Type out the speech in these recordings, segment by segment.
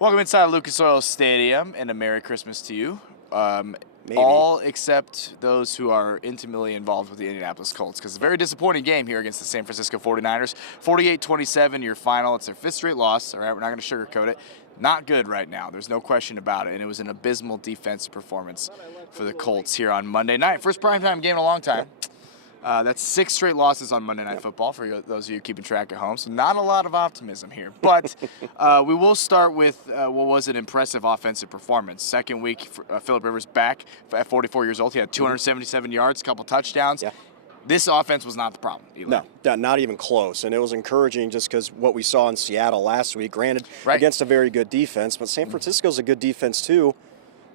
Welcome inside Lucas Oil Stadium, and a Merry Christmas to you. Maybe. All except those who are intimately involved with the Indianapolis-Colts, because it's a very disappointing game here against the San Francisco 49ers. 48-27, your final. It's their fifth straight loss. All right, we're not going to sugarcoat it. Not good right now. There's no question about it, and it was an abysmal defensive performance for the Colts here on Monday night. First primetime game in a long time. That's 6 straight losses on Monday Night Football for those of you keeping track at home. So not a lot of optimism here. But we will start with what was an impressive offensive performance. Second week, Phillip Rivers back at 44 years old. He had 277 yards, a couple touchdowns. Yeah. This offense was not the problem, Eli. No, not even close. And it was encouraging just because what we saw in Seattle last week, granted, Right. against a very good defense, but San Francisco's a good defense too.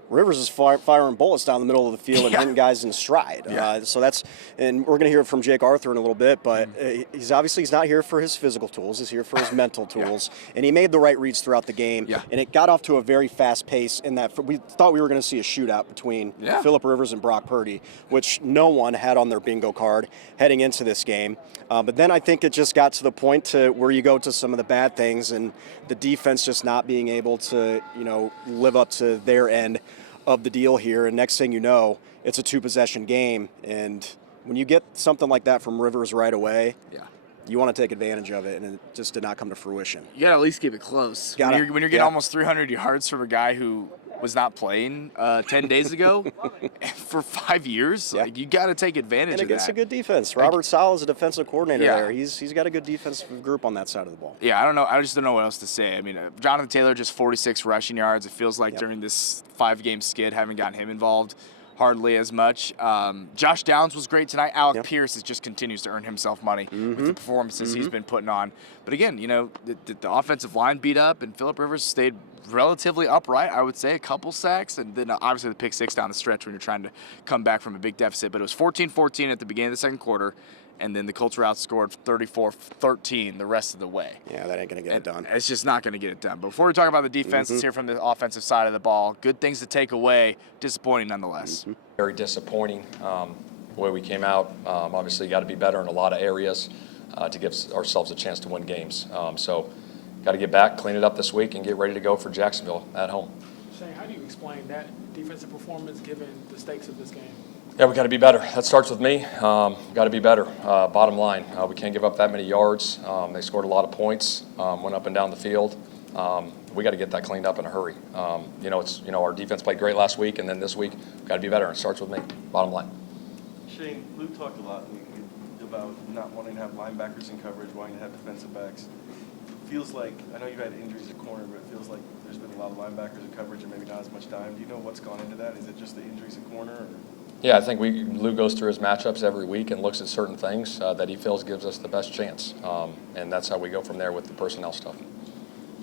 Rivers is firing bullets down the middle of the field and hitting guys in stride. Yeah. So that's, and we're going to hear it from Jake Arthur in a little bit, but he's not here for his physical tools. He's here for his mental tools. And he made the right reads throughout the game. Yeah. And it got off to a very fast pace in that we thought we were going to see a shootout between Phillip Rivers and Brock Purdy, which no one had on their bingo card heading into this game. But then I think it just got to the point to where you go to some of the bad things and the defense just not being able to, live up to their end of the deal here, and next thing you know, it's a 2-possession game, and when you get something like that from Rivers right away, you want to take advantage of it, and it just did not come to fruition. You got to at least keep it close. When you're getting almost 300 yards from a guy who was not playing 10 days ago for 5 years, like, you got to take advantage of that. And against a good defense. Robert Saleh is a defensive coordinator there. He's got a good defensive group on that side of the ball. Yeah, I don't know. I just don't know what else to say. I mean, Jonathan Taylor just 46 rushing yards. It feels like during this 5-game skid, haven't gotten him involved hardly as much. Josh Downs was great tonight. Alec Pierce just continues to earn himself money with the performances he's been putting on. But again, the offensive line beat up, and Phillip Rivers stayed relatively upright, I would say. A couple sacks, and then obviously the pick 6 down the stretch when you're trying to come back from a big deficit. But it was 14-14 at the beginning of the second quarter, and then the Colts were outscored 34-13 the rest of the way. Yeah, that ain't going to get it done. It's just not going to get it done. But before we talk about the defense, let's hear from the offensive side of the ball. Good things to take away, disappointing nonetheless. Very disappointing the way we came out. Obviously, got to be better in a lot of areas to give ourselves a chance to win games. So got to get back, clean it up this week, and get ready to go for Jacksonville at home. Shane, how do you explain that defensive performance given the stakes of this game? Yeah, we got to be better. That starts with me. Got to be better. Bottom line, we can't give up that many yards. They scored a lot of points, went up and down the field. We got to get that cleaned up in a hurry. Our defense played great last week, and then this week got to be better. And it starts with me. Bottom line. Shane, Luke talked a lot about not wanting to have linebackers in coverage, wanting to have defensive backs. Feels like, I know you had injuries at corner, but it feels like there's been a lot of linebackers in coverage and maybe not as much time. Do you know what's gone into that? Is it just the injuries at corner? Or? Yeah, I think Lou goes through his matchups every week and looks at certain things that he feels gives us the best chance. And that's how we go from there with the personnel stuff. Do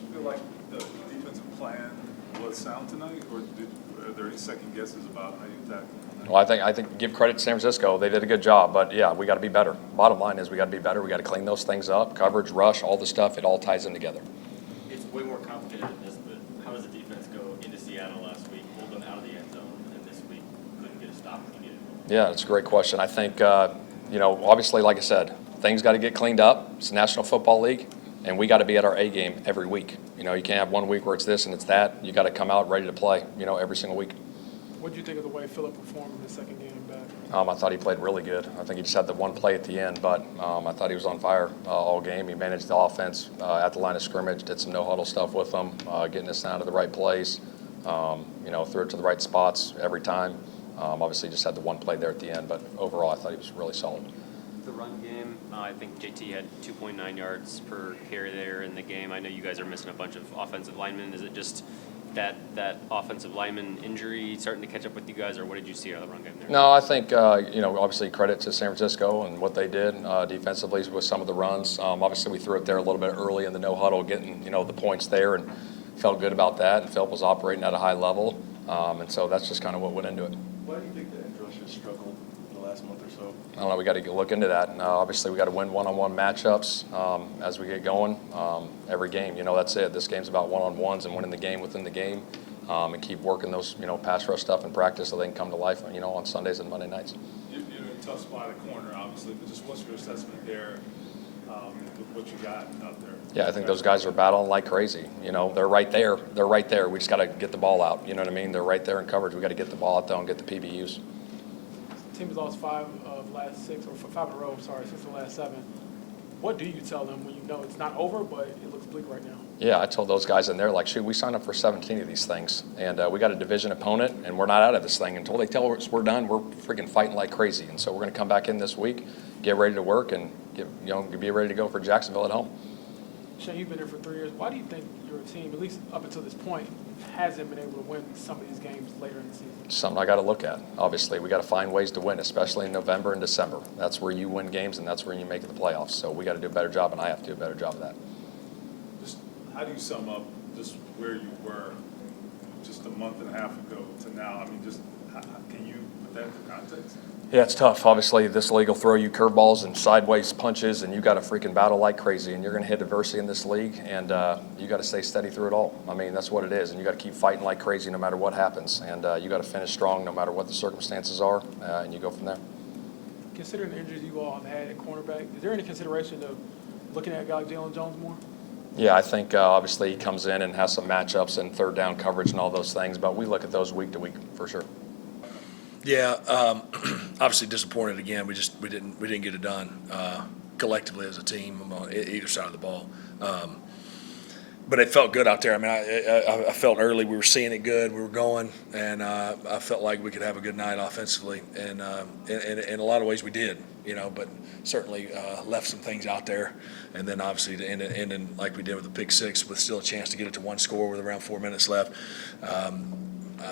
you feel like the defensive plan was sound tonight, or are there any second guesses about how you tackled? Well, I think give credit to San Francisco. They did a good job, but yeah, we got to be better. Bottom line is we got to be better. We got to clean those things up, coverage, rush, all the stuff. It all ties in together. It's way more complicated than this, but how does the defense go into Seattle last week, hold them out of the end zone, and this week couldn't get a stop? Yeah, it's a great question. I think, obviously, like I said, things got to get cleaned up. It's the National Football League, and we got to be at our A game every week. You can't have one week where it's this and it's that. You got to come out ready to play, every single week. What did you think of the way Phillip performed in the second game back? I thought he played really good. I think he just had the one play at the end, but I thought he was on fire all game. He managed the offense at the line of scrimmage, did some no-huddle stuff with them, getting us down to the right place, threw it to the right spots every time. Obviously, just had the one play there at the end, but overall, I thought he was really solid. The run game, I think JT had 2.9 yards per carry there in the game. I know you guys are missing a bunch of offensive linemen. Is it just that offensive lineman injury starting to catch up with you guys, or what did you see out of the run game there? No, I think, obviously credit to San Francisco and what they did defensively with some of the runs. Obviously, we threw it there a little bit early in the no-huddle, getting, the points there, and felt good about that. And Phillip was operating at a high level, and so that's just kind of what went into it. Why do you think the edge rush has struggled the last month or so? I don't know. We got to look into that. And obviously, we got to win one-on-one matchups as we get going. Every game, that's it. This game's about one-on-ones and winning the game within the game, and keep working those, pass rush stuff in practice so they can come to life, on Sundays and Monday nights. You're in a tough spot at corner, obviously, but just what's your assessment there with what you got out there? Yeah, I think those guys are battling like crazy. You know, they're right there. They're right there. We just got to get the ball out. You know what I mean? They're right there in coverage. We got to get the ball out there and get the PBUs. The team has lost 5 of last 6, or 5 in a row, sorry, 6 of the last 7. What do you tell them when you know it's not over, but it looks bleak right now? Yeah, I told those guys in there, like, shoot, we signed up for 17 of these things, and we got a division opponent, and we're not out of this thing. Until they tell us we're done, we're freaking fighting like crazy. And so we're going to come back in this week, get ready to work, and be ready to go for Jacksonville at home. Shane, you've been there for 3 years. Why do you think your team, at least up until this point, hasn't been able to win some of these games later in the season? Something I got to look at. Obviously, we got to find ways to win, especially in November and December. That's where you win games, and that's where you make the playoffs. So we got to do a better job, and I have to do a better job of that. Just how do you sum up just where you were just a month and a half ago to now? I mean, just can you put that into context? Yeah, it's tough. Obviously, this league will throw you curveballs and sideways punches, and you got to freaking battle like crazy. And you're going to hit adversity in this league, and you got to stay steady through it all. I mean, that's what it is, and you got to keep fighting like crazy no matter what happens. And you got to finish strong no matter what the circumstances are, and you go from there. Considering the injuries you all have had at cornerback, is there any consideration of looking at a guy like Jalen Jones more? Yeah, I think obviously he comes in and has some matchups and third down coverage and all those things, but we look at those week to week for sure. Yeah, obviously disappointed again. We didn't get it done collectively as a team on either side of the ball. But it felt good out there. I mean, I felt early we were seeing it good. We were going, and I felt like we could have a good night offensively. And in a lot of ways we did, but certainly left some things out there. And then obviously to end like we did with the pick six with still a chance to get it to one score with around 4 minutes left.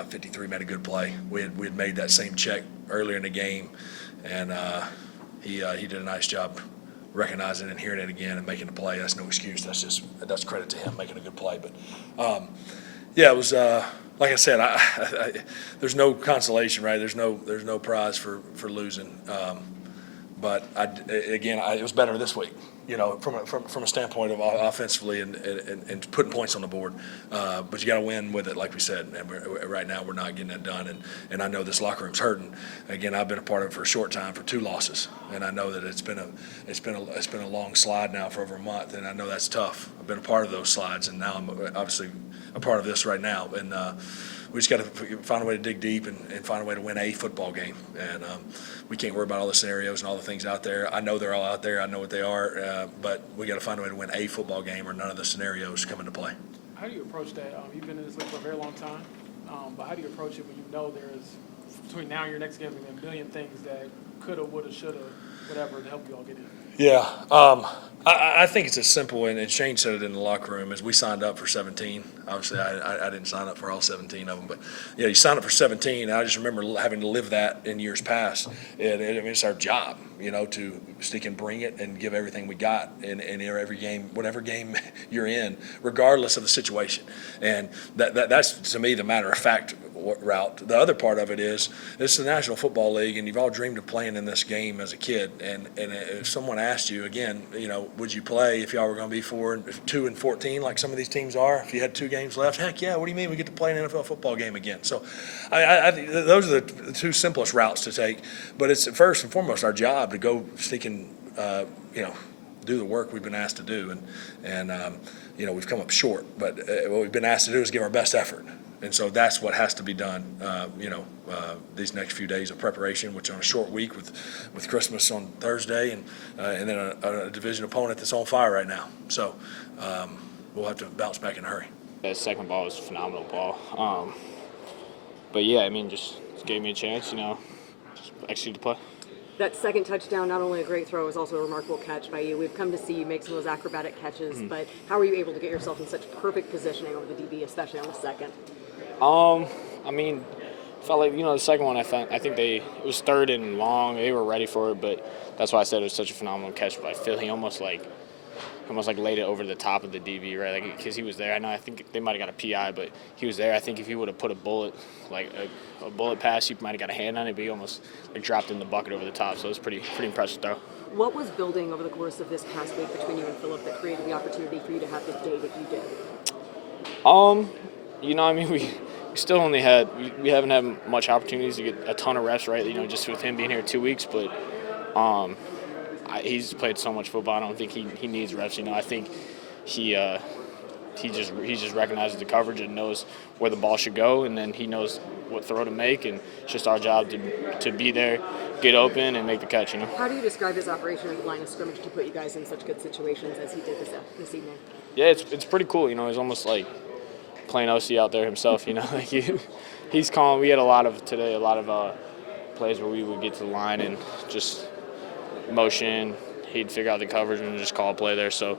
53 made a good play. We had made that same check earlier in the game, and he did a nice job recognizing and hearing it again and making the play. That's no excuse. That's credit to him making a good play. But yeah, it was like I said. There's no consolation, right? There's no prize for losing. But it was better this week. From a standpoint of offensively and putting points on the board. But you got to win with it, like we said. And right now we're not getting that done. And I know this locker room's hurting. Again, I've been a part of it for a short time for 2 losses, and I know that it's been a long slide now for over a month, and I know that's tough. I've been a part of those slides, and now I'm obviously a part of this right now. And we just got to find a way to dig deep and find a way to win a football game. And we can't worry about all the scenarios and all the things out there. I know they're all out there. I know what they are. But we got to find a way to win a football game, or none of the scenarios come into play. How do you approach that? You've been in this league for a very long time. But how do you approach it when you know there's, between now and your next game, a million things that coulda, woulda, shoulda, whatever, to help you all get in? Yeah. I think it's as simple, and Shane said it in the locker room, as we signed up for 17. Obviously, I didn't sign up for all 17 of them, but yeah, you signed up for 17. And I just remember having to live that in years past. It's our job, to stick and bring it and give everything we got in every game, whatever game you're in, regardless of the situation. And that's, to me, the matter of fact route. The other part of it is it's the National Football League, and you've all dreamed of playing in this game as a kid. And if someone asked you again, would you play if y'all were going to be 2-14 like some of these teams are? If you had 2 games left, heck yeah! What do you mean we get to play an NFL football game again? So, I think those are the 2 simplest routes to take. But it's first and foremost our job to go stick and do the work we've been asked to do, and we've come up short. But what we've been asked to do is give our best effort. And so that's what has to be done, these next few days of preparation, which on a short week with Christmas on Thursday and then a division opponent that's on fire right now. So we'll have to bounce back in a hurry. That second ball was a phenomenal ball. But yeah, just gave me a chance, just execute the play. That second touchdown, not only a great throw, it was also a remarkable catch by you. We've come to see you make some of those acrobatic catches, but how were you able to get yourself in such perfect positioning over the DB, especially on the second? Felt like, the second one, I think it was third and long. They were ready for it, but that's why I said it was such a phenomenal catch. But I feel he almost laid it over the top of the DB, right? Because he was there. I think they might have got a PI, but he was there. I think if he would have put a bullet, a bullet pass, he might have got a hand on it, but he almost dropped in the bucket over the top. So it was pretty impressive throw. What was building over the course of this past week between you and Philip that created the opportunity for you to have the day that you did? We still only we haven't had much opportunities to get a ton of reps, right? Just with him being here 2 weeks, but he's played so much football. I don't think he needs reps. I think he just recognizes the coverage and knows where the ball should go, and then he knows what throw to make, and it's just our job to be there, get open, and make the catch. How do you describe his operation at the line of scrimmage to put you guys in such good situations as he did this evening? Yeah, it's pretty cool. He's almost like playing OC out there himself. Like he's calling. We had a lot of plays where we would get to the line and just motion. He'd figure out the coverage and just call a play there. So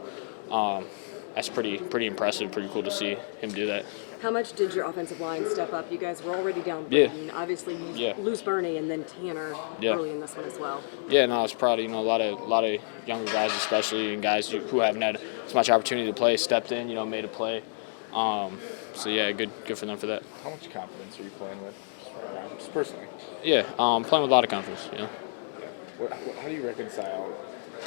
that's pretty impressive. Pretty cool to see him do that. How much did your offensive line step up? You guys were already down. Yeah. Obviously, you lose Bernie and then Tanner early in this one as well. Yeah, no, I was proud. A lot of younger guys, especially, and guys who haven't had as much opportunity to play, stepped in. Made a play. So yeah, good for them for that. How much confidence are you playing with, just personally? Yeah, playing with a lot of confidence. How do you reconcile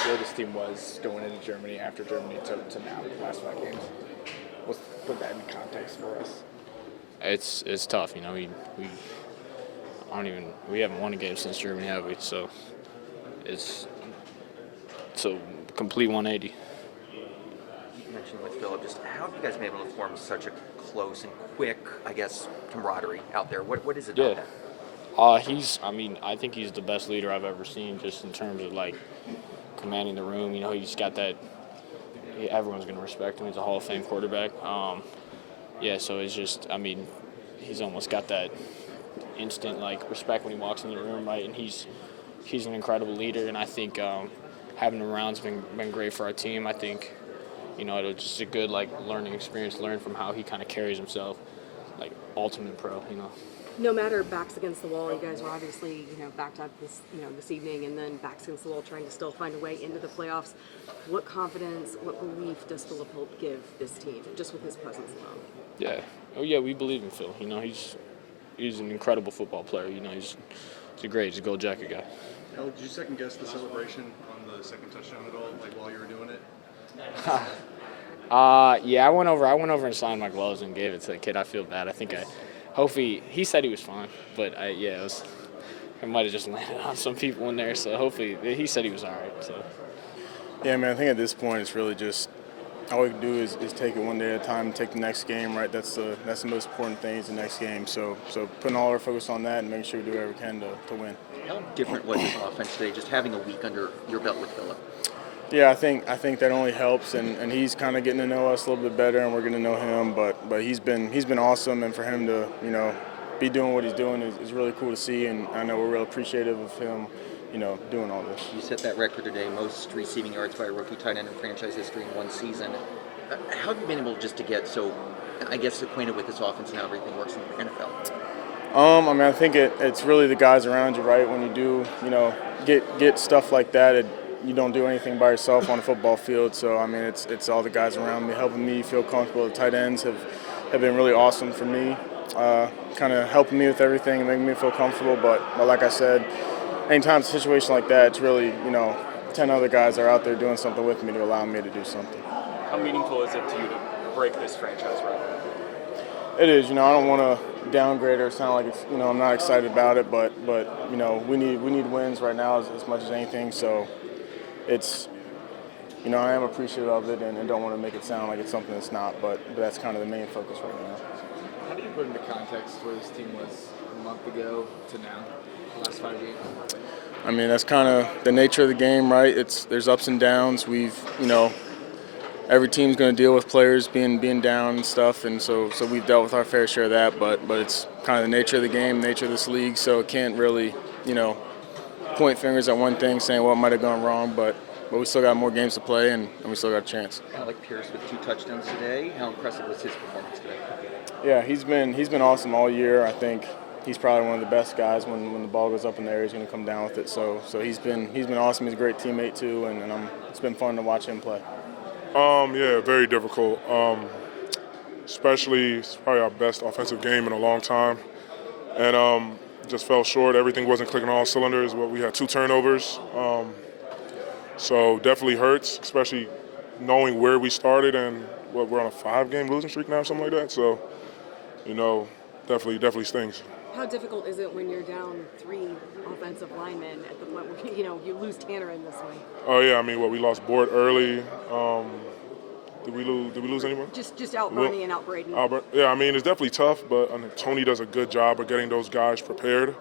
where this team was going into Germany after Germany to now, the last 5 games? Let's put that in context for us. It's tough. We haven't won a game since Germany, have we? So it's a complete 180. You mentioned with Philip, just how have you guys been able to form such a close and quick, I guess, camaraderie out there? What is it about that? I think he's the best leader I've ever seen, just in terms of commanding the room. He's got that. Everyone's going to respect him. He's a Hall of Fame quarterback. So it's just, he's almost got that instant respect when he walks in the room, right? And he's an incredible leader, and I think having him around's been great for our team. I think it's just a good learning experience, learn from how he kind of carries himself, ultimate pro. No matter backs against the wall, you guys were obviously backed up this evening, and then backs against the wall, trying to still find a way into the playoffs. What confidence, what belief does Philip Holt give this team just with his presence alone? Yeah. Oh yeah, we believe in Phil. He's an incredible football player. He's a Gold Jacket guy. Did you second guess the celebration on the second touchdown at all, while you were doing it? Yeah, I went over and signed my gloves and gave it to the kid. I feel bad. Hopefully, he said he was fine, but I might have just landed on some people in there. So hopefully, he said he was all right. So. Yeah, man. I think at this point, it's really just all we can do is take it one day at a time, take the next game. Right, that's the most important thing is the next game. So putting all our focus on that and making sure we do whatever we can to win. How different was this offense today? Just having a week under your belt with Philip. Yeah, I think that only helps, and he's kind of getting to know us a little bit better, and we're getting to know him. But he's been awesome, and for him to be doing what he's doing is really cool to see, and I know we're real appreciative of him, doing all this. You set that record today, most receiving yards by a rookie tight end in franchise history in one season. How have you been able just to get so, I guess, acquainted with this offense and how everything works in the NFL? I think it's really the guys around you, right? When you do, get stuff like that. You don't do anything by yourself on a football field, so it's all the guys around me helping me feel comfortable. The tight ends have been really awesome for me, kind of helping me with everything and making me feel comfortable. But like I said, anytime it's a situation like that, it's really 10 other guys are out there doing something with me to allow me to do something. How meaningful is it to you to break this franchise record? It is. I don't want to downgrade or sound like it's I'm not excited about it, but we need wins right now as much as anything. So. It's, I am appreciative of it and don't want to make it sound like it's something it's not, but that's kind of the main focus right now. How do you put into context where this team was a month ago to now, the last 5 games? That's kind of the nature of the game, right? There's ups and downs. We've, every team's going to deal with players being down and stuff, and so we've dealt with our fair share of that, but it's kind of the nature of the game, nature of this league, so it can't really, point fingers at one thing saying what might have gone wrong, but we still got more games to play and we still got a chance. Kind of like Pierce with 2 touchdowns today. How impressive was his performance today? Yeah, he's been awesome all year. I think he's probably one of the best guys when the ball goes up in the air. He's going to come down with it. So he's been awesome. He's a great teammate too, and it's been fun to watch him play. Yeah, very difficult. Especially it's probably our best offensive game in a long time, and just fell short. Everything wasn't clicking on all cylinders. But we had 2 turnovers, so definitely hurts, especially knowing where we started and we're on a 5-game losing streak now, or something like that. So, definitely stings. How difficult is it when you're down 3 offensive linemen at the point where you lose Tanner in this one? Oh yeah, we lost Bort early. Did we lose anyone? Just out Bernie and out Braden. Yeah, I mean, it's definitely tough, but Tony does a good job of getting those guys prepared.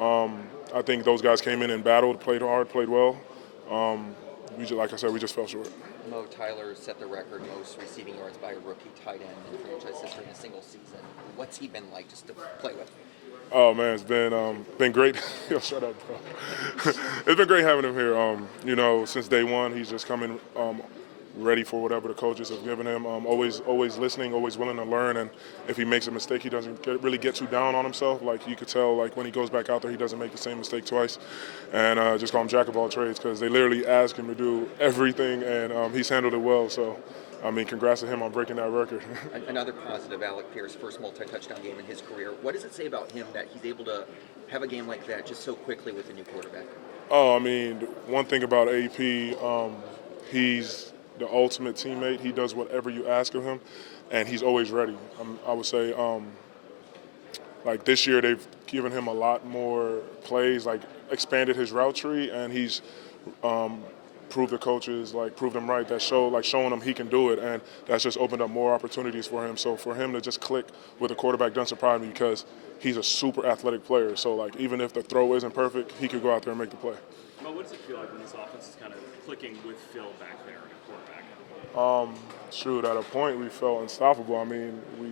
I think those guys came in and battled, played hard, played well. Like I said, we just fell short. Mo Tyler set the record most receiving yards by a rookie tight end in franchise history in a single season. What's he been like just to play with? Oh man, it's been great. Yo, shut up, bro. It's been great having him here. Since day one, he's just coming ready for whatever the coaches have given him. Always listening, always willing to learn. And if he makes a mistake, he doesn't really get too down on himself. Like you could tell, like when he goes back out there, he doesn't make the same mistake twice. And just call him jack of all trades because they literally ask him to do everything, and he's handled it well. So. I mean, congrats to him on breaking that record. Another positive, Alec Pierce, first multi-touchdown game in his career. What does it say about him that he's able to have a game like that just so quickly with a new quarterback? Oh, I mean, one thing about AP, he's the ultimate teammate. He does whatever you ask of him, and he's always ready. I would say, like this year, they've given him a lot more plays, like expanded his route tree, and he's proved the coaches, proved them right, showing them he can do it, and that's just opened up more opportunities for him. So for him to just click with a quarterback doesn't surprise me because he's a super athletic player. So like even if the throw isn't perfect, he could go out there and make the play. Well, what does it feel like when this offense is kind of clicking with Phil back there at quarterback? Shoot, at a point we felt unstoppable. I mean, we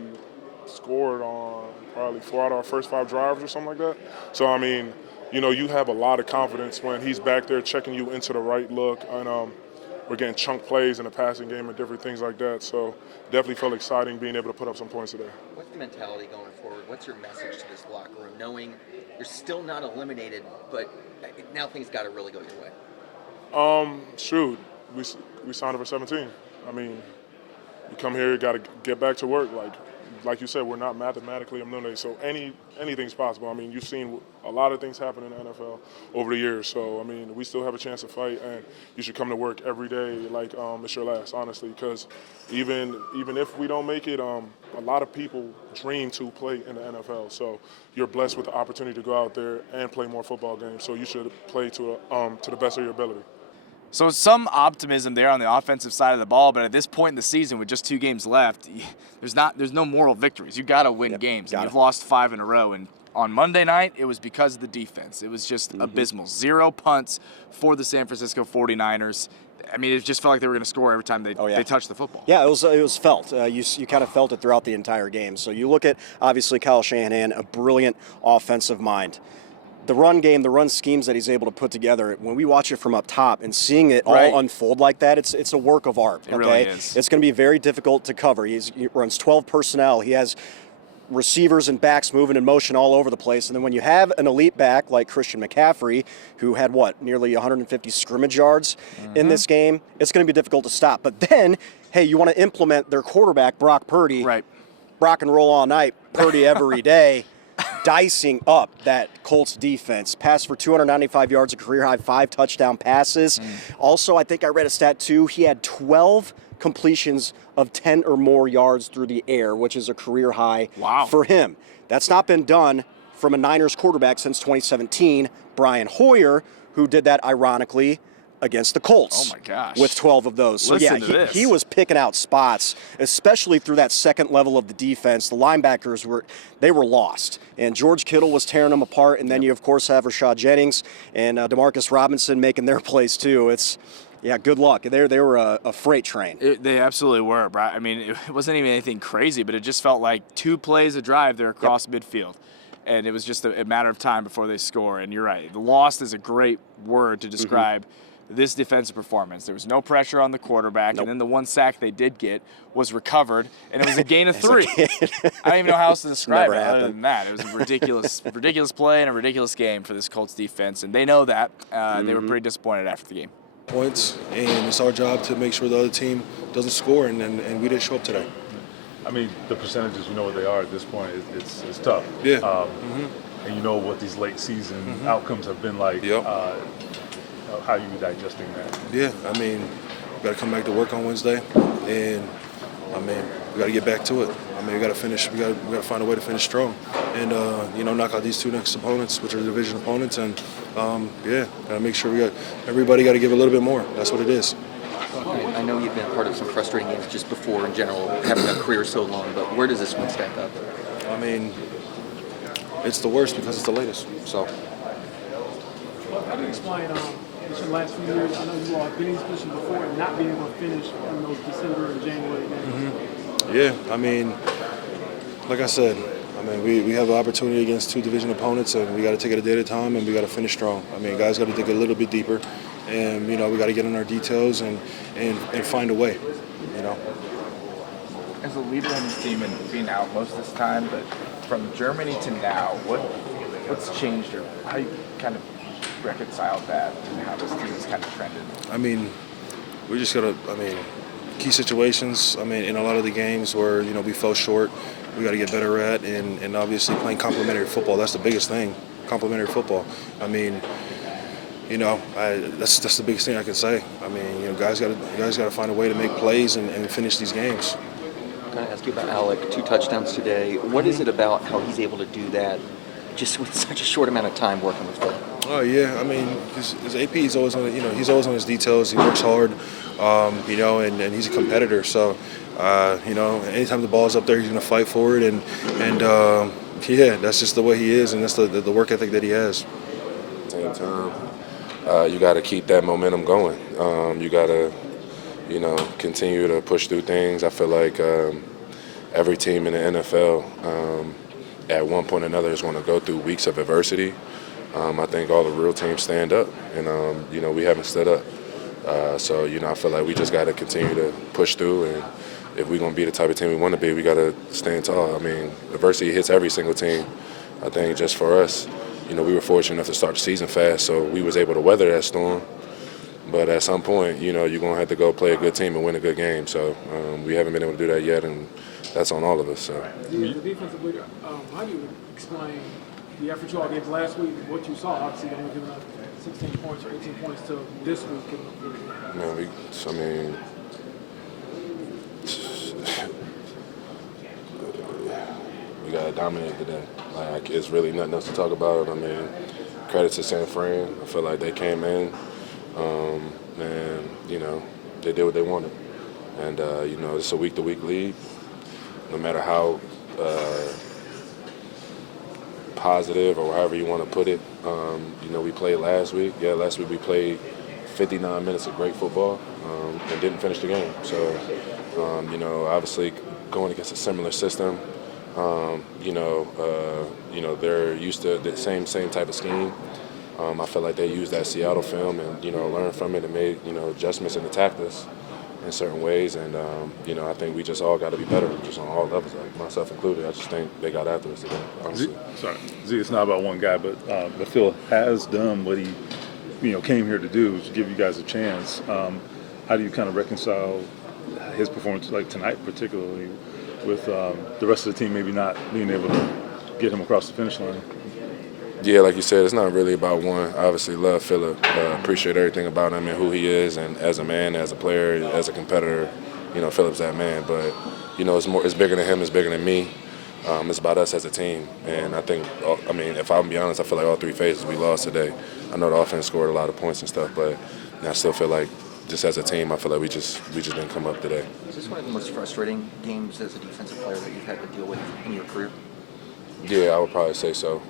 scored on probably 4 out of our first 5 drives or something like that. So I mean, you have a lot of confidence when he's back there checking you into the right look, and we're getting chunk plays in the passing game and different things like that. So definitely felt exciting being able to put up some points today. What's the mentality going forward? What's your message to this locker room, knowing you're still not eliminated, but now things got to really go your way? Shoot, we signed up for 17. I mean, you come here, you got to get back to work. Like you said, we're not mathematically eliminated, so anything's possible. I mean, you've seen a lot of things happen in the NFL over the years, so, I mean, we still have a chance to fight, and you should come to work every day like it's your last, honestly, because even if we don't make it, a lot of people dream to play in the NFL, so you're blessed with the opportunity to go out there and play more football games, so you should play to the best of your ability. So some optimism there on the offensive side of the ball, but at this point in the season with just 2 games left, there's no moral victories. You got to win games. And you've lost 5 in a row, and on Monday night it was because of the defense. It was just abysmal. 0 punts for the San Francisco 49ers. I mean, it just felt like they were going to score every time they touched the football. Yeah, it was felt. You kind of felt it throughout the entire game. So you look at, obviously, Kyle Shanahan, a brilliant offensive mind. The run game, the run schemes that he's able to put together, when we watch it from up top and seeing it all unfold like that, it's a work of art. It really is. It's going to be very difficult to cover. He runs 12 personnel. He has receivers and backs moving in motion all over the place. And then when you have an elite back like Christian McCaffrey, who had, nearly 150 scrimmage yards in this game, it's going to be difficult to stop. But then, hey, you want to implement their quarterback, Brock Purdy. Right. Rock and roll all night, Purdy every day. Dicing up that Colts defense. Passed for 295 yards, a career-high 5 touchdown passes. Also, I think I read a stat, too. He had 12 completions of 10 or more yards through the air, which is a career high for him. That's not been done from a Niners quarterback since 2017, Brian Hoyer, who did that, ironically, against the Colts. Oh, my gosh. With 12 of those. So, Listen to he was picking out spots, especially through that second level of the defense. The linebackers were lost. And George Kittle was tearing them apart. And then you, of course, have Rashad Jennings and Demarcus Robinson making their plays, too. Good luck. They were a freight train. They absolutely were, bro. I mean, it wasn't even anything crazy, but it just felt like 2 plays a drive there across midfield. And it was just a matter of time before they score. And you're right. The lost is a great word to describe this defensive performance. There was no pressure on the quarterback, and then the 1 sack they did get was recovered, and it was a gain of 3. I don't even know how else to describe it other than that. It was a ridiculous play and a ridiculous game for this Colts defense, and they know that. They were pretty disappointed after the game. Points, and it's our job to make sure the other team doesn't score, and we didn't show up today. I mean, the percentages, you know what they are at this point. It's tough. Yeah. And you know what these late season outcomes have been like. How are you digesting that? Yeah, I mean, we got to come back to work on Wednesday, and I mean, we got to get back to it. I mean, we got to finish. We got to find a way to finish strong, and knock out these 2 next opponents, which are division opponents, and got to make sure everybody got to give a little bit more. That's what it is. I know you've been part of some frustrating games just before in general, having a career so long, but where does this one stack up? I mean, it's the worst because it's the latest. So. Well, how do you explain the last few years? I know you all have been in this position before and not being able to finish in those December and January games. Yeah, I mean, like I said, we have an opportunity against two division opponents, and we got to take it a day at a time, and we got to finish strong. I mean, guys got to dig a little bit deeper, and we got to get in our details and find a way. As a leader on this team and being out most of this time, but from Germany to now, what's changed, or how you kind of reconcile that and how this team has kind of trended? I mean, we just got to. Key situations. In a lot of the games where we fell short, we got to get better at, and obviously playing complementary football. That's the biggest thing. Complementary football. That's the biggest thing I can say. Guys got to find a way to make plays and finish these games. I'm going to ask you about Alec. 2 touchdowns today. What is it about how he's able to do that just with such a short amount of time working with Phil? Oh yeah, his AP is always on. He's always on his details. He works hard, and he's a competitor. So, anytime the ball's up there, he's going to fight for it. And that's just the way he is, and that's the work ethic that he has. At the same time, you got to keep that momentum going. You got to, continue to push through things. I feel like every team in the NFL, at one point or another, is going to go through weeks of adversity. I think all the real teams stand up, and we haven't stood up. So I feel like we just got to continue to push through, and if we're going to be the type of team we want to be, we got to stand tall. Adversity hits every single team. I think just for us, we were fortunate enough to start the season fast, so we was able to weather that storm. But at some point, you're going to have to go play a good team and win a good game. So we haven't been able to do that yet, and that's on all of us. So. The defensive leader, how do you explain the effort you all gave last week, what you saw? Obviously, they were giving up 16 points or 18 points to this week. We got to dominate today. It's really nothing else to talk about. Credit to San Fran. I feel like they came in, and they did what they wanted. And it's a week-to-week league. No matter how positive or however you want to put it, we played last week. Yeah, last week we played 59 minutes of great football and didn't finish the game. So, obviously going against a similar system, they're used to the same type of scheme. I feel like they used that Seattle film and, learned from it and made, adjustments and attacked us in certain ways. And, I think we just all got to be better just on all levels, like myself included. I just think they got after us today, honestly. It's not about one guy, but Phil has done what he, came here to do, to give you guys a chance. How do you kind of reconcile his performance, like tonight particularly, with the rest of the team maybe not being able to get him across the finish line? Yeah, like you said, it's not really about one. I obviously love Philip, appreciate everything about him and who he is, and as a man, as a player, as a competitor, Philip's that man. But it's bigger than him, it's bigger than me. It's about us as a team, and I think, if I'm be honest, I feel like all 3 phases we lost today. I know the offense scored a lot of points and stuff, but I still feel like just as a team, I feel like we just didn't come up today. Is this one of the most frustrating games as a defensive player that you've had to deal with in your career? Yeah, I would probably say so.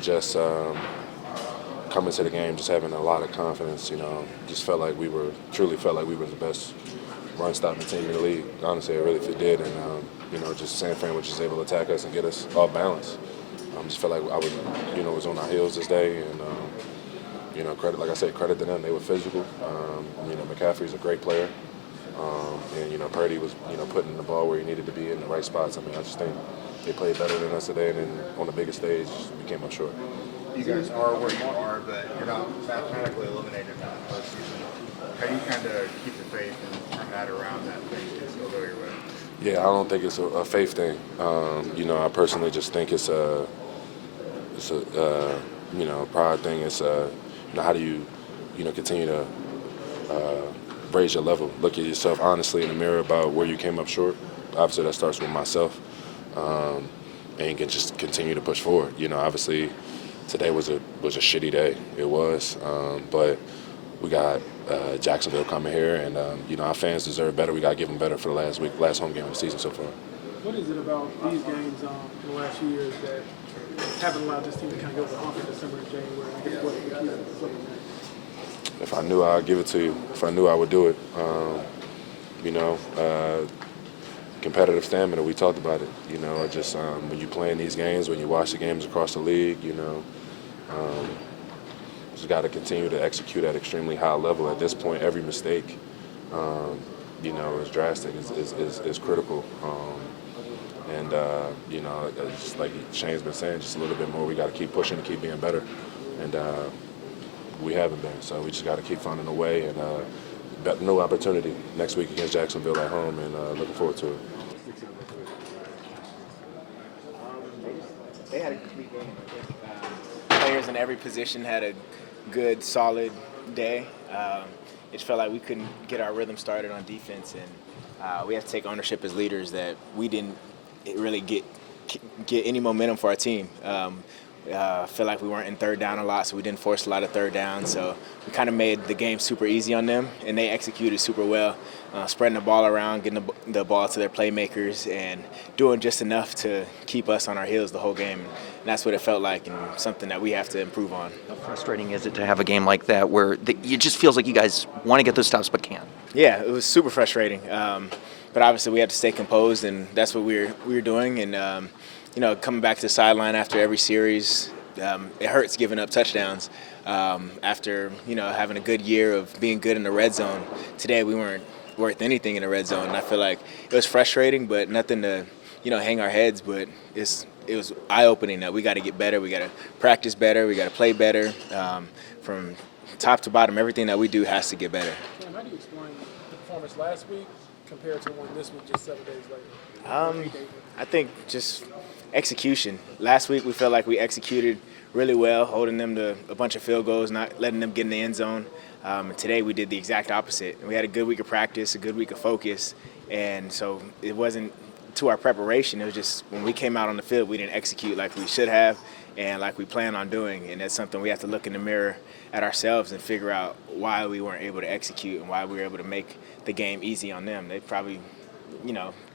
Just coming to the game, just having a lot of confidence. Just truly felt like we were the best run-stopping team in the league. Honestly, it really did, and just San Fran was just able to attack us and get us off balance. Just felt like I was on our heels this day, and credit, like I said, credit to them. They were physical. McCaffrey's a great player, and Purdy was putting the ball where he needed to be in the right spots. I just think they played better than us today, and then on the biggest stage, we came up short. You guys are where you are, but you're not mathematically eliminated from the postseason. How do you kind of keep the faith and turn that around, that things can still go your way? Yeah, I don't think it's a faith thing. I personally just think it's a pride thing. It's how do you continue to raise your level, look at yourself honestly in the mirror about where you came up short. Obviously, that starts with myself, and you can just continue to push forward. Obviously, today was a shitty day. It was, but we got Jacksonville coming here, and our fans deserve better. We got to give them better for the last home game of the season so far. What is it about these games in the last few years that haven't allowed this team to kind of go over the hump in December and January? I guess what the key is looking at? If I knew, I'd give it to you. If I knew, I would do it. Competitive stamina, we talked about it. Just when you play in these games, when you watch the games across the league, just got to continue to execute at extremely high level. At this point, every mistake, is drastic, is critical. Just like Shane's been saying, just a little bit more. We got to keep pushing to keep being better, and we haven't been. So we just got to keep finding a way, and no opportunity next week against Jacksonville at home, and looking forward to it. They had a complete game. I think players in every position had a good, solid day. It felt like we couldn't get our rhythm started on defense, and we have to take ownership as leaders that we didn't really get any momentum for our team. I feel like we weren't in third down a lot, so we didn't force a lot of third down. So we kind of made the game super easy on them, and they executed super well, spreading the ball around, getting the ball to their playmakers, and doing just enough to keep us on our heels the whole game. And that's what it felt like, and something that we have to improve on. How frustrating is it to have a game like that where it just feels like you guys want to get those stops but can't? Yeah, it was super frustrating. But obviously we have to stay composed, and that's what we were doing. And coming back to the sideline after every series, it hurts giving up touchdowns. After having a good year of being good in the red zone, today we weren't worth anything in the red zone. And I feel like it was frustrating, but nothing to hang our heads. But it was eye-opening that we got to get better. We got to practice better. We got to play better. From top to bottom, everything that we do has to get better. Cam, how do you explain the performance last week compared to one this week, just 7 days later? I think just execution. Last week we felt like we executed really well, holding them to a bunch of field goals, not letting them get in the end zone. Today we did the exact opposite. We had a good week of practice, a good week of focus, and so it wasn't to our preparation. It was just when we came out on the field, we didn't execute like we should have and like we plan on doing, and that's something we have to look in the mirror at ourselves and figure out why we weren't able to execute and why we were able to make the game easy on them. They probably,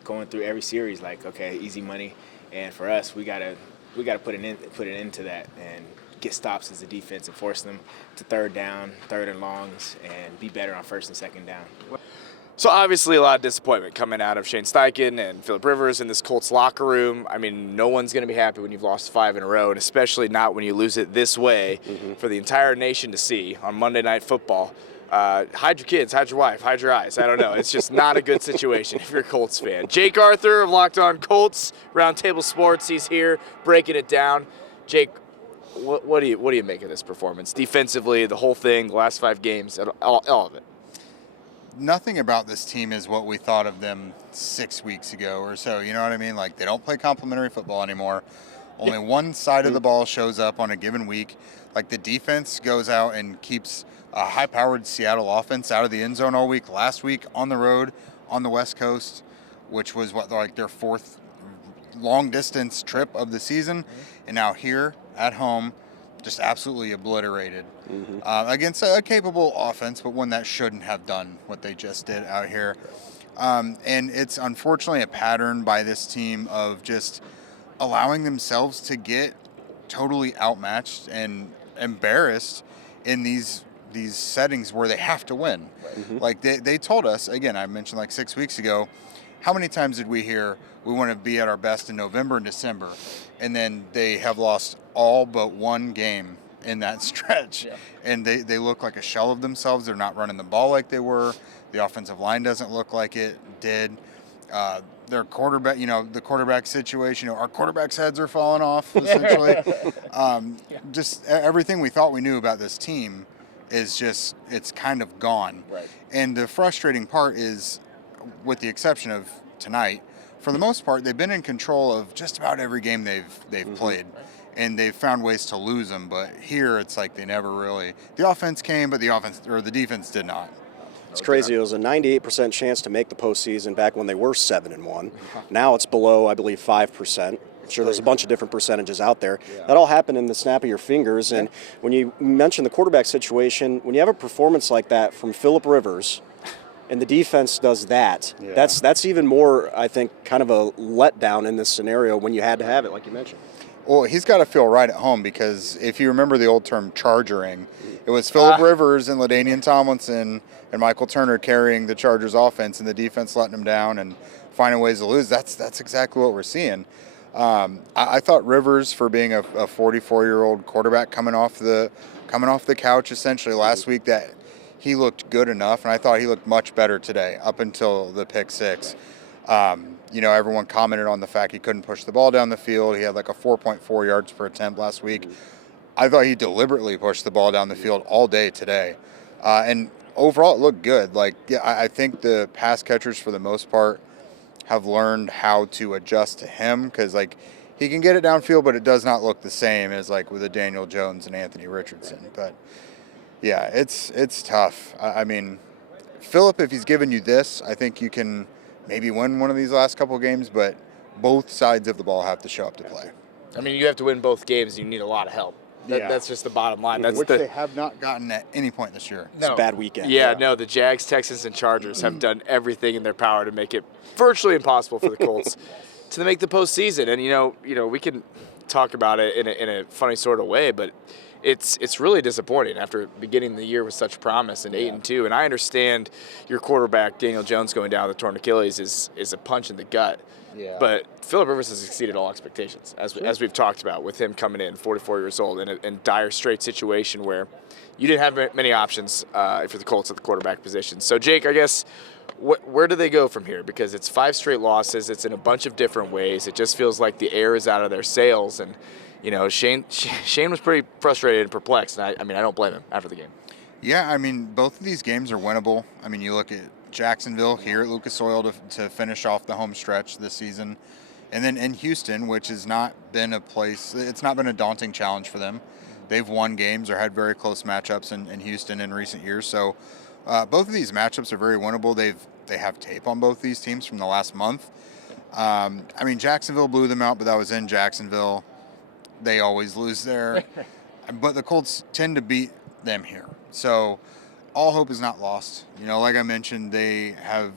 going through every series like, okay, easy money. And for us, we gotta put an end to that and get stops as a defense and force them to third down, third and longs, and be better on first and second down. So obviously a lot of disappointment coming out of Shane Steichen and Phillip Rivers in this Colts locker room. I mean, no one's going to be happy when you've lost 5 in a row, and especially not when you lose it this way for the entire nation to see on Monday Night Football. Hide your kids, hide your wife, hide your eyes. I don't know. It's just not a good situation if you're a Colts fan. Jake Arthur of Locked On Colts, Roundtable Sports. He's here breaking it down. Jake, what do you make of this performance? Defensively, the whole thing, the last 5 games, all of it. Nothing about this team is what we thought of them 6 weeks ago or so. You know what I mean? Like, they don't play complimentary football anymore. Only one side of the ball shows up on a given week. Like, the defense goes out and keeps a high-powered Seattle offense out of the end zone all week. Last week on the road on the West Coast, which was their 4th long-distance trip of the season. And now here at home, just absolutely obliterated against a capable offense, but one that shouldn't have done what they just did out here. And it's unfortunately a pattern by this team of just allowing themselves to get totally outmatched and embarrassed in these settings where they have to win. Like they told us, again, I mentioned like 6 weeks ago, how many times did we hear we want to be at our best in November and December? And then they have lost all but one game in that stretch. Yeah. And they look like a shell of themselves. They're not running the ball like they were. The offensive line doesn't look like it did. Their quarterback, the quarterback situation, our quarterback's heads are falling off, essentially. Just everything we thought we knew about this team is just, it's kind of gone. Right. And the frustrating part is, with the exception of tonight, for the most part, they've been in control of just about every game they've played. Right. And they've found ways to lose them. But here, it's like they never really, the offense came, but the defense did not. It's crazy. It was a 98% chance to make the postseason back when they were 7-1. Now it's below, I believe, 5%. I'm sure there's a bunch of different percentages out there. That all happened in the snap of your fingers. And when you mentioned the quarterback situation, when you have a performance like that from Phillip Rivers, and the defense does that, that's even more, I think, kind of a letdown in this scenario when you had to have it, like you mentioned. Well, he's got to feel right at home because if you remember the old term chargering, it was Phillip Rivers and LaDainian Tomlinson and Michael Turner carrying the Chargers offense and the defense letting them down and finding ways to lose. That's exactly what we're seeing. I thought Rivers, for being a 44-year-old quarterback coming off the couch essentially last week, that he looked good enough, and I thought he looked much better today up until the pick six. Everyone commented on the fact he couldn't push the ball down the field. He had like a 4.4 yards per attempt last week. I thought he deliberately pushed the ball down the field all day today. And overall, it looked good. I think the pass catchers, for the most part, have learned how to adjust to him because, he can get it downfield, but it does not look the same as, with a Daniel Jones and Anthony Richardson. But, yeah, it's tough. I mean, Phillip, if he's given you this, I think you can maybe win one of these last couple of games, but both sides of the ball have to show up to play. I mean, you have to win both games. You need a lot of help. That's just the bottom line. Which they have not gotten at any point this year. It's a bad weekend. No, the Jags, Texans, and Chargers have done everything in their power to make it virtually impossible for the Colts to make the postseason. And, we can talk about it in a funny sort of way, but it's really disappointing after beginning the year with such promise and 8-2. And I understand your quarterback, Daniel Jones, going down with a torn Achilles is a punch in the gut. Yeah. But Phillip Rivers has exceeded all expectations, as we've talked about, with him coming in 44 years old in a dire straight situation where you didn't have many options for the Colts at the quarterback position. So, Jake, I guess, where do they go from here? Because it's 5 straight losses. It's in a bunch of different ways. It just feels like the air is out of their sails. And, Shane was pretty frustrated and perplexed. And I don't blame him after the game. Yeah, both of these games are winnable. You look at Jacksonville here at Lucas Oil to finish off the home stretch this season. And then in Houston, which has not been it's not been a daunting challenge for them. They've won games or had very close matchups in Houston in recent years. So both of these matchups are very winnable. They have tape on both these teams from the last month. Jacksonville blew them out, but that was in Jacksonville. They always lose there. But the Colts tend to beat them here. So all hope is not lost. Like I mentioned, they have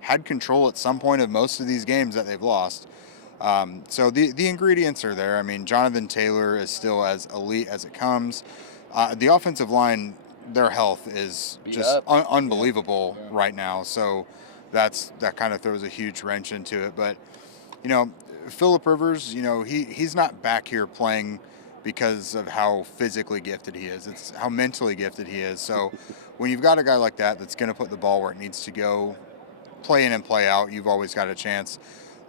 had control at some point of most of these games that they've lost. So the ingredients are there. Jonathan Taylor is still as elite as it comes. The offensive line, their health is just unbelievable right now. So that kind of throws a huge wrench into it. But, Phillip Rivers, he's not back here playing because of how physically gifted he is. It's how mentally gifted he is. So when you've got a guy like that that's going to put the ball where it needs to go, play in and play out, you've always got a chance.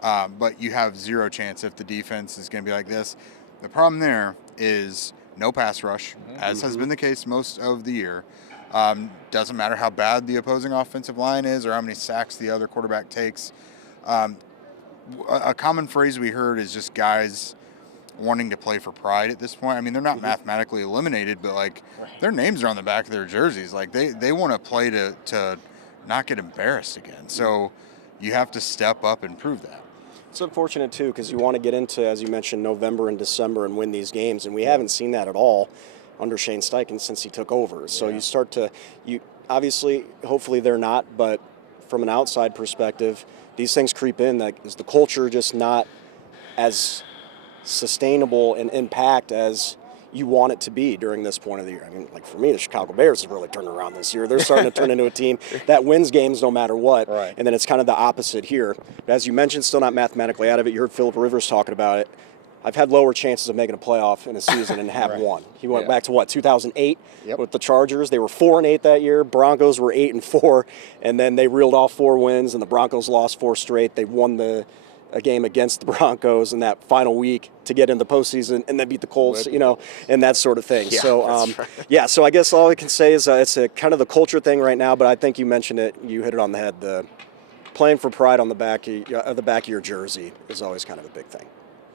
But you have zero chance if the defense is going to be like this. The problem there is no pass rush, as has been the case most of the year. Doesn't matter how bad the opposing offensive line is or how many sacks the other quarterback takes. A common phrase we heard is just guys wanting to play for pride at this point. They're not mathematically eliminated, but their names are on the back of their jerseys. They want to play to not get embarrassed again. So you have to step up and prove that. It's unfortunate, too, because you want to get into, as you mentioned, November and December and win these games, and we haven't seen that at all under Shane Steichen since he took over. So you start to, obviously, hopefully they're not, but from an outside perspective, these things creep in. Is the culture just not as sustainable and impact as you want it to be during this point of the year? For me, the Chicago Bears have really turned around this year. They're starting to turn into a team that wins games no matter what. Right. And then it's kind of the opposite here. But as you mentioned, still not mathematically out of it. You heard Phillip Rivers talking about it. I've had lower chances of making a playoff in a season and have won. He went back to 2008 with the Chargers. They were 4-8 that year. Broncos were 8-4, and then they reeled off 4 wins, and the Broncos lost 4 straight. They won a game against the Broncos in that final week to get in the postseason, and then beat the Colts, and that sort of thing. Yeah, so I guess all I can say is it's a kind of the culture thing right now. But I think you mentioned it. You hit it on the head. The playing for pride on the back of your jersey is always kind of a big thing.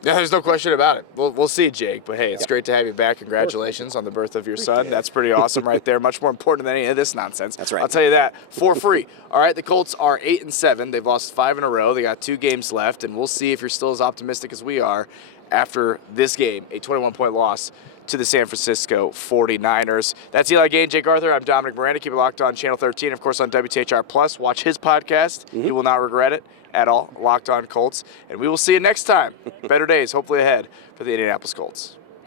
Yeah, there's no question about it. We'll see, Jake. But, hey, it's great to have you back. Congratulations on the birth of your son. That's pretty awesome right there. Much more important than any of this nonsense. That's right. I'll tell you that for free. All right, the Colts are 8-7. They've lost 5 in a row. They got 2 games left, and we'll see if you're still as optimistic as we are after this game, a 21-point loss to the San Francisco 49ers. That's Eli Gehn, Jake Arthur. I'm Dominic Miranda. Keep it locked on Channel 13, of course, on WTHR+. Watch his podcast. You will not regret it at all. Locked on Colts. And we will see you next time. Better days, hopefully ahead, for the Indianapolis Colts.